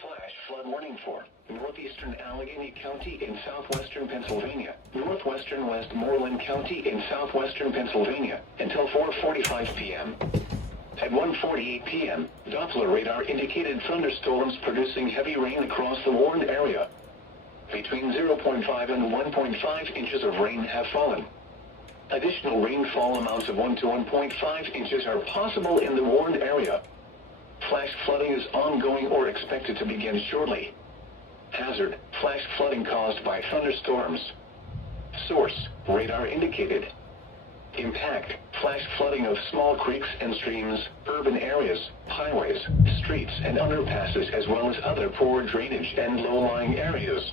flash flood warning for northeastern Allegheny County in southwestern Pennsylvania, northwestern Westmoreland County in southwestern Pennsylvania, until 4:45 p.m. At 1:48 p.m., Doppler radar indicated thunderstorms producing heavy rain across the warned area. Between 0.5 and 1.5 inches of rain have fallen. Additional rainfall amounts of 1 to 1.5 inches are possible in the warned area. Flash flooding is ongoing or expected to begin shortly. Hazard: flash flooding caused by thunderstorms. Source: radar indicated. Impact: flash flooding of small creeks and streams, urban areas, highways, streets and underpasses, as well as other poor drainage and low-lying areas.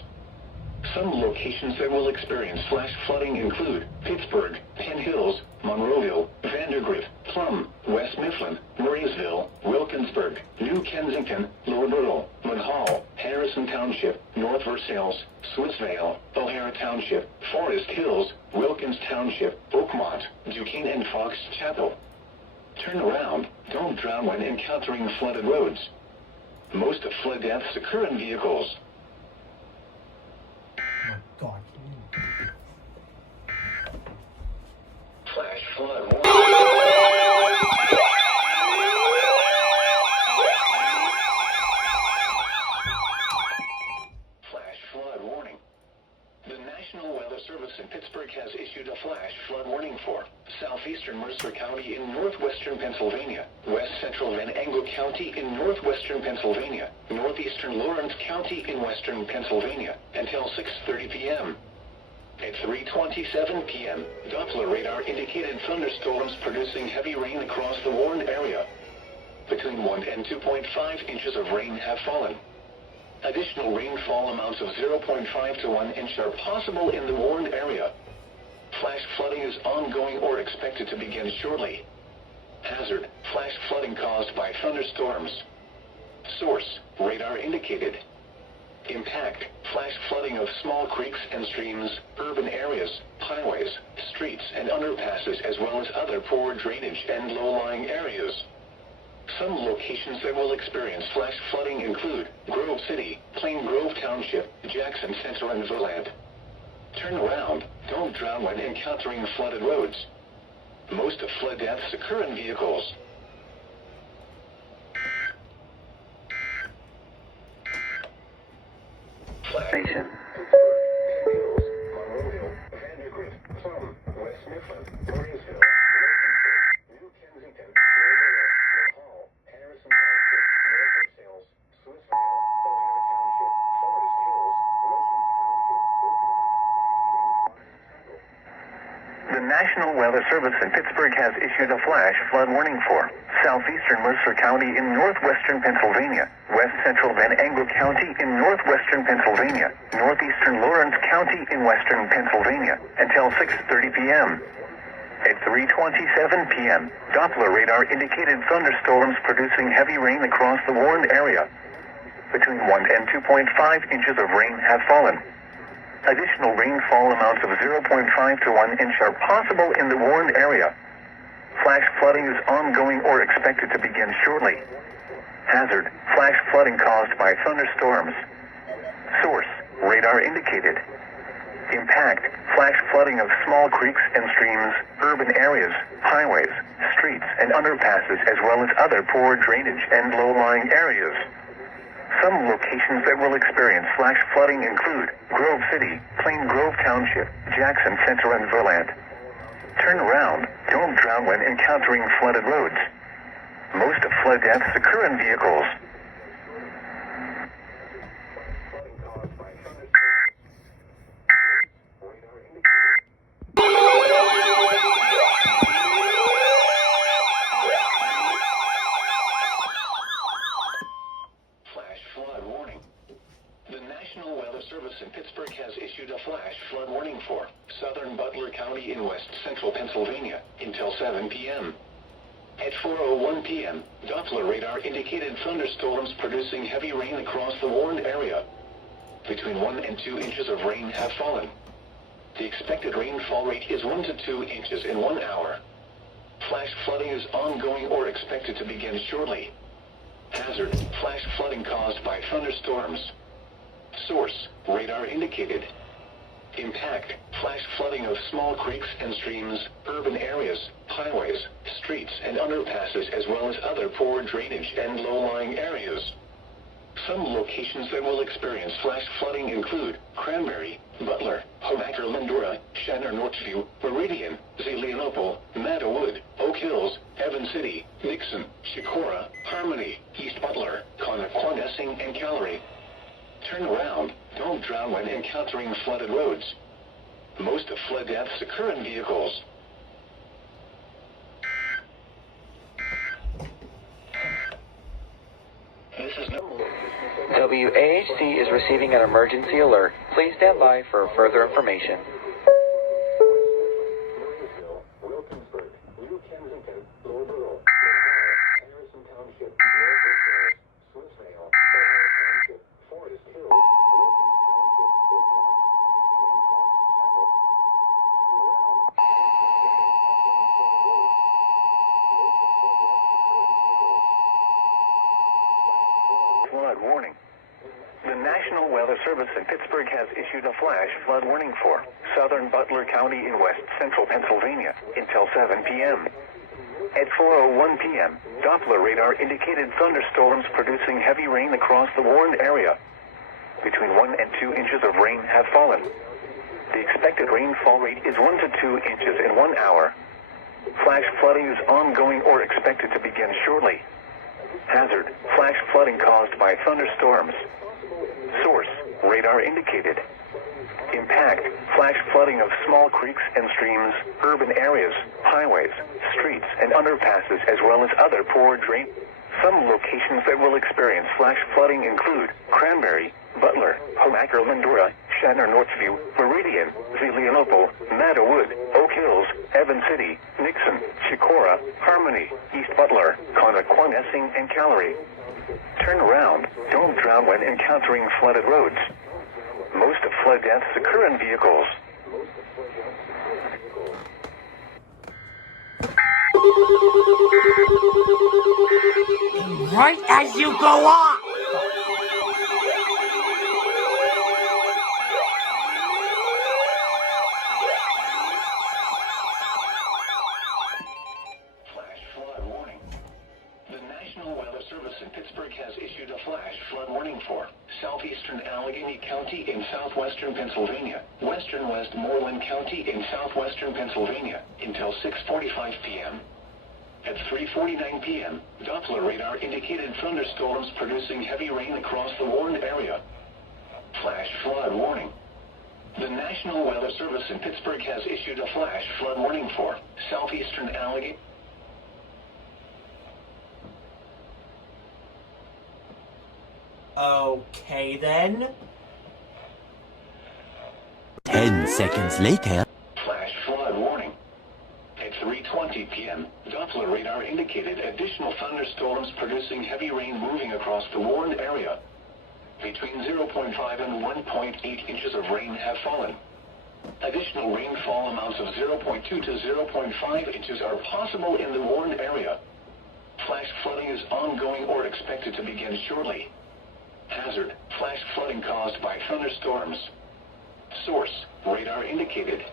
Some locations that will experience flash flooding include Pittsburgh, Penn Hills, Monroeville, Vandergrift, Plum, West Mifflin, Murraysville, Wilkinsburg, New Kensington, Loughborough, Munhall, Harrison Township, North Versailles, Swissvale, O'Hara Township, Forest Hills, Wilkins Township, Oakmont, Duquesne and Fox Chapel. Turn around, don't drown when encountering flooded roads. Most flood deaths occur in vehicles. God. Flash flood warning. Flash flood warning. The National Weather Service in Pittsburgh has issued a flash flood warning for southeastern Mercer County in northwestern Pennsylvania, west central Van Angle County in northwestern Pennsylvania, northeastern Lawrence County in western Pennsylvania, until 6:30 p.m. At 3:27 p.m., Doppler radar indicated thunderstorms producing heavy rain across the warned area. Between 1 and 2.5 inches of rain have fallen. Additional rainfall amounts of 0.5 to 1 inch are possible in the warned area. Flash flooding is ongoing or expected to begin shortly. Hazard: flash flooding caused by thunderstorms. Source: radar indicated. Impact: flash flooding of small creeks and streams, urban areas, highways, streets and underpasses, as well as other poor drainage and low-lying areas. Some locations that will experience flash flooding include Grove City, Plain Grove Township, Jackson Center and Verland. Turn around, don't drown when encountering flooded roads. Most flood deaths occur in vehicles. Station. Monroeville, Vandergrift, Plum, West Mifflin, Murraysville, New Kensington, Loughborough, Munhall, Harrison Township, North Versailles, Swissvale, O'Hara Township, Forest Hills, Wilkins Township, Oakmont, Duquesne and Fox Chapel. The National Weather Service in Pittsburgh has issued a flash flood warning for southeastern Mercer County in northwestern Pennsylvania, west central Van Angle County in northwestern Pennsylvania, northeastern Lawrence County in western Pennsylvania, until 6:30 p.m. At 3:27 p.m., Doppler radar indicated thunderstorms producing heavy rain across the warned area. Between 1 and 2.5 inches of rain have fallen. Additional rainfall amounts of 0.5 to 1 inch are possible in the warned area. Flash flooding is ongoing or expected to begin shortly. Hazard: flash flooding caused by thunderstorms. Source: radar indicated. Impact: flash flooding of small creeks and streams, urban areas, highways, streets and underpasses, as well as other poor drainage and low-lying areas. Some locations that will experience flash flooding include Grove City, Plain Grove Township, Jackson Center and Verland. Turn around, don't drown when encountering flooded roads. Most flood deaths occur in vehicles. Flash flood warning. The National Weather Service in Pittsburgh has issued a flash flood warning for southern Butler County in west central Pennsylvania until 7 p.m. At 4:01 p.m., Doppler radar indicated thunderstorms producing heavy rain across the warned area. Between 1 and 2 inches of rain have fallen. The expected rainfall rate is 1 to 2 inches in 1 hour. Flash flooding is ongoing or expected to begin shortly. Hazard: flash flooding caused by thunderstorms. Source, radar indicated. Impact, flash flooding of small creeks and streams, urban areas, highways, streets and underpasses as well as other poor drainage and low-lying areas. Some locations that will experience flash flooding include Cranberry, Butler, Homaker, Lindora, Shanner, Northview, Meridian, Zelienople, Meadowood, Oak Hills, Evans City, Nixon, Chicora, Harmony, East Butler, Connequan, and Calgary. Turn around, don't drown when encountering flooded roads. Most of flood deaths occur in vehicles. This is WAHC is receiving an emergency alert. Please stand by for further information. Marysville, Wilkinsburg, New Kensington, Lower Borough, Harrison Township, North Versailles, Smithvale, Ohio Township, Forest Hills, Wilkins Township, Oakmont, Duquesne and Fox Chapel. Turn around, don't drive when encountering flooded roads. Most of flood deaths occur in vehicles. Flood warning. The National Weather Service in Pittsburgh has issued a flash flood warning for southern Butler County in west central Pennsylvania until 7 p.m. At 4:01 p.m., Doppler radar indicated thunderstorms producing heavy rain across the warned area. Between 1 and 2 inches of rain have fallen. The expected rainfall rate is 1 to 2 inches in 1 hour. Flash flooding is ongoing or expected to begin shortly. Hazard, flash flooding caused by thunderstorms. Source, radar indicated. Impact, flash flooding of small creeks and streams, urban areas, highways, streets, and underpasses as well as other poor drain. Some locations that will experience flash flooding include Cranberry, Butler, Homaker, Lindora, Shanner, Northview, Meridian, Zelienople, Meadowood, Oak Hills, Evans City, Nixon, Chicora, Harmony, East Butler, Connequan, and Calgary. Turn around, don't drown when encountering flooded roads. Most of flood deaths occur in vehicles. Right as you go off! Flash flood warning. The National Weather Service in Pittsburgh has issued a flash flood warning for southeastern Allegheny County in southwestern Pennsylvania, western Westmoreland County in southwestern Pennsylvania, until 6:45 p.m. At 3:49 p.m., Doppler radar indicated thunderstorms producing heavy rain across the warned area. Flash flood warning. The National Weather Service in Pittsburgh has issued a flash flood warning for southeastern Allegheny. Okay then. 10 seconds later. Flash flood warning. At 3:20 p.m., Doppler radar indicated additional thunderstorms producing heavy rain moving across the warned area. Between 0.5 and 1.8 inches of rain have fallen. Additional rainfall amounts of 0.2 to 0.5 inches are possible in the warned area. Flash flooding is ongoing or expected to begin shortly. Hazard, flash flooding caused by thunderstorms. Source, radar indicated.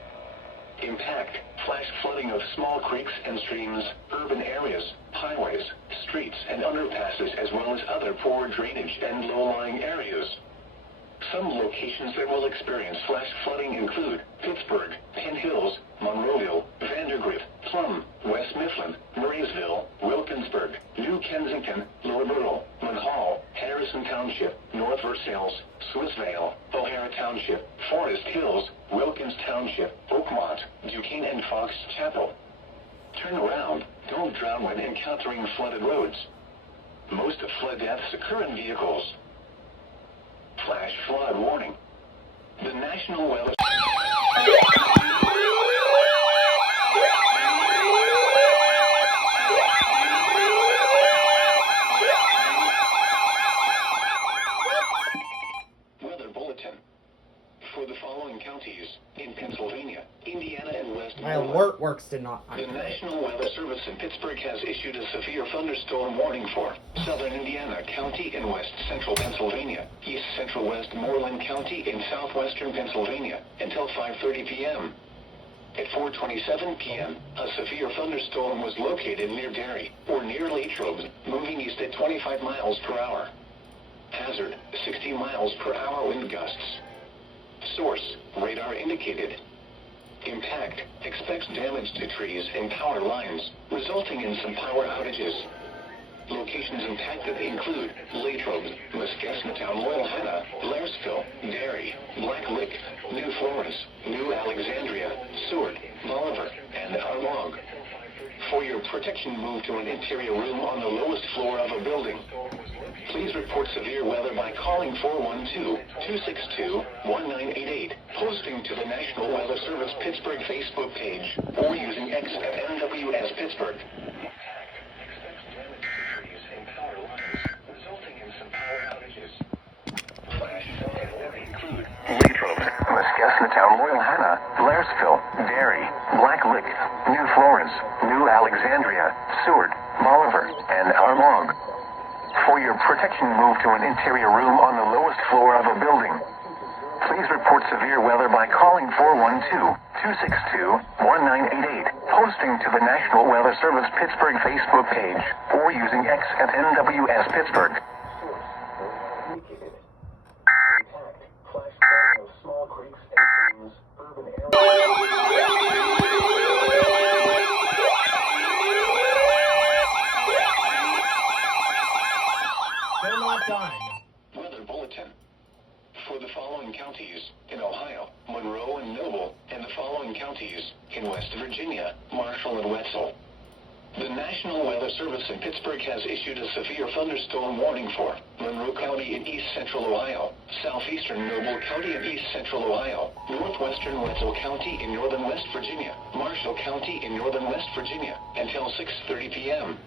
Impact, flash flooding of small creeks and streams, urban areas, highways, streets and underpasses as well as other poor drainage and low-lying areas. Some locations that will experience flash flooding include Pittsburgh, Penn Hills, Monroeville, Vandergrift, Plum, West Mifflin, Marysville, Wilkinsburg, New Kensington, Lower Borough, Munhall, Harrison Township, North Versailles, Swissvale, O'Hara Township, Forest Hills, Wilkins Township, Oakmont, Duquesne and Fox Chapel. Turn around, don't drown when encountering flooded roads. Most of flood deaths occur in vehicles. Flash flood warning. The National Weather Weather Bulletin. For the following following counties in Pennsylvania, Indiana, and West My Maryland. alert works did not The activate. National Weather Service in Pittsburgh has issued a severe thunderstorm warning for southern Indiana County and west central Pennsylvania, east central Westmoreland County, and southwestern Pennsylvania until 5:30 p.m. At 4:27 p.m., a severe thunderstorm was located near Derry, or near Latrobe, moving east at 25 miles per hour. Hazard, 60 miles per hour wind gusts. Source, radar indicated. Impact, expects damage to trees and power lines, resulting in some power outages. Locations impacted include Latrobe, Muscasnatown, Loyal Hannah, Blairsville, Derry, Black Lick, New Florence, New Alexandria, Seward, Bolivar, and Armagh. For your protection, move to an interior room on the lowest floor of a building. Please report severe weather by calling 412-262-1988, posting to the National Weather Service Pittsburgh Facebook page, or using X at NWS Pittsburgh. Latrobe, Muscasnatown, Loyal Hannah, Blairsville, Derry, Black Lick, New Florence, New Alexandria, Seward, Bolivar, and Armagh. For your protection, move to an interior room on the lowest floor of a building. Please report severe weather by calling 412-262-1988, posting to the National Weather Service Pittsburgh Facebook page, or using X at NWS Pittsburgh. Flash flooding of small creeks and streams, urban areas. They're not done. Weather bulletin. For the following counties in Ohio, Monroe and Noble, and the following counties in West Virginia, Marshall and Wetzel. The National Weather Service in Pittsburgh has issued a severe thunderstorm warning for Monroe County in east central Ohio, southeastern Noble County in east central Ohio, northwestern Wetzel County in northern West Virginia, Marshall County in northern West Virginia, until 6:30 p.m.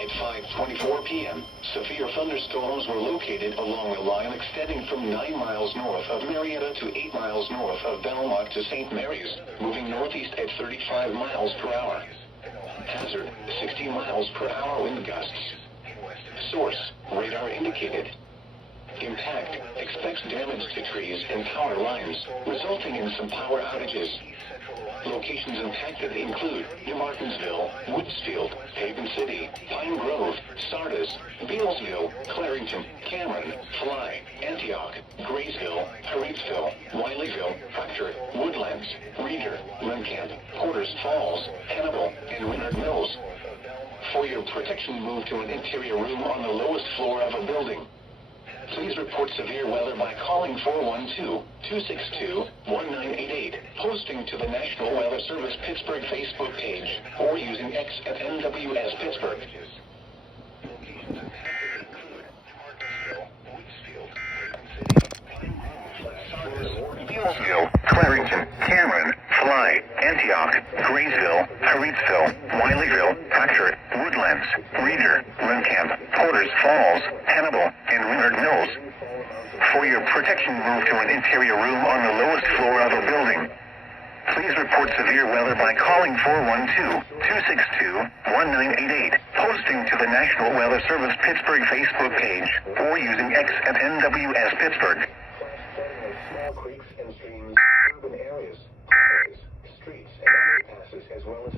At 5:24 p.m., severe thunderstorms were located along a line extending from 9 miles north of Marietta to 8 miles north of Belmont to St. Mary's, moving northeast at 35 miles per hour. Hazard, 60 miles per hour wind gusts. Source, radar indicated. Impact, expects damage to trees and power lines, resulting in some power outages. Locations impacted include New Martinsville, Woodsfield, Haven City, Pine Grove, Sardis, Bealsville, Clarington, Cameron, Fly, Antioch, Graysville, Harrietsville, Wileyville, Proctor, Woodlands, Reeder, Remcamp, Porters Falls, Hannibal, and Leonard Mills. For your protection, move to an interior room on the lowest floor of a building. Please report severe weather by calling 412-262-1988, posting to the National Weather Service Pittsburgh Facebook page, or using X at NWS Pittsburgh. Bealsville, Clarington, Cameron, Fly, Antioch, Graysville, Harrietsville, Wileyville, Proctor, Woodlands, Reeder, Remcamp, Porters Falls, Hannibal, and Leonard Mills. For your protection, move to an interior room on the lowest floor of a building. Please report severe weather by calling 412-262-1988, posting to the National Weather Service Pittsburgh Facebook page, or using X at NWS Pittsburgh. Small creeks and streams, urban areas, highways, streets, and underpasses, as well as